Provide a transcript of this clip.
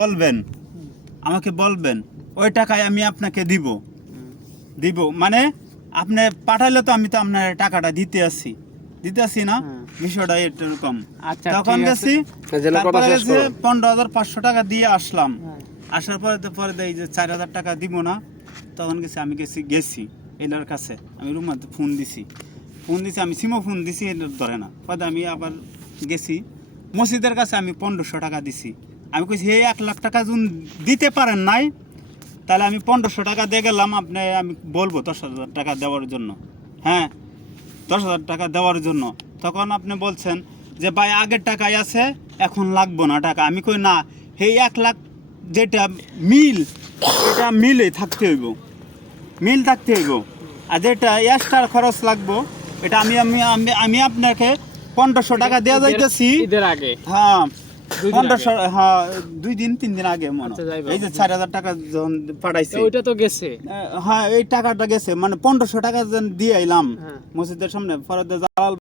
বলবেন, আমাকে বলবেন, ওই টাকায় আমি আপনাকে দিব মানে আপনি পাঠাইলে তো আমি তো আপনার টাকাটা দিতে আসি না, বিষয়টা এরকম। আচ্ছা, তখন ঠিক আছে। গেছি, যেন কথা তারপরে শেষ গেছে করো। 15,500 টাকা দিয়ে আসলাম। আসার পরে দেই যে 4,000 টাকা দিব না। তখন আমি গেছি এনার কাছে, আমি রুমে ফোন দিছি, আমি সিমও ফোন দিছি, এটা ধরে না। পরে আমি আবার গেছি মসজিদের কাছে, আমি 1,500 টাকা দিছি। আমি কইছি এই 1 লাখ টাকা যদি দিতে পারেন নাই, তাহলে আমি 1,500 টাকা দিয়ে গেলাম, আমি বলবো 10,000 টাকা দেওয়ার জন্য। হ্যাঁ, 10,000 টাকা দেওয়ার জন্য। তখন আপনি বলছেন যে ভাই আগের টাকাই আছে, এখন লাগবো না টাকা। আমি কই না, এই 1 লাখ যেটা মিল, এটা মিলে থাকতে হইব, মিল থাকতে হইব। আর যেটা এক্সট্রা খরচ লাগবো, এটা আমি আপনাকে 1,500 টাকা দেওয়া যাইতেছি। ঈদের আগে হ্যাঁ, 2 দিন 1,500, হ্যাঁ 2-3 দিন আগে মনে আচ্ছা, যাই হয়। হোক। এই যে 4,000 টাকা যখন পাঠাইছে, ওইটা তো গেছে। হ্যাঁ এই টাকাটা গেছে, মানে 1,500 টাকা দিয়ে আইলাম হ্যাঁ। মসজিদের সামনে। পরে জালাল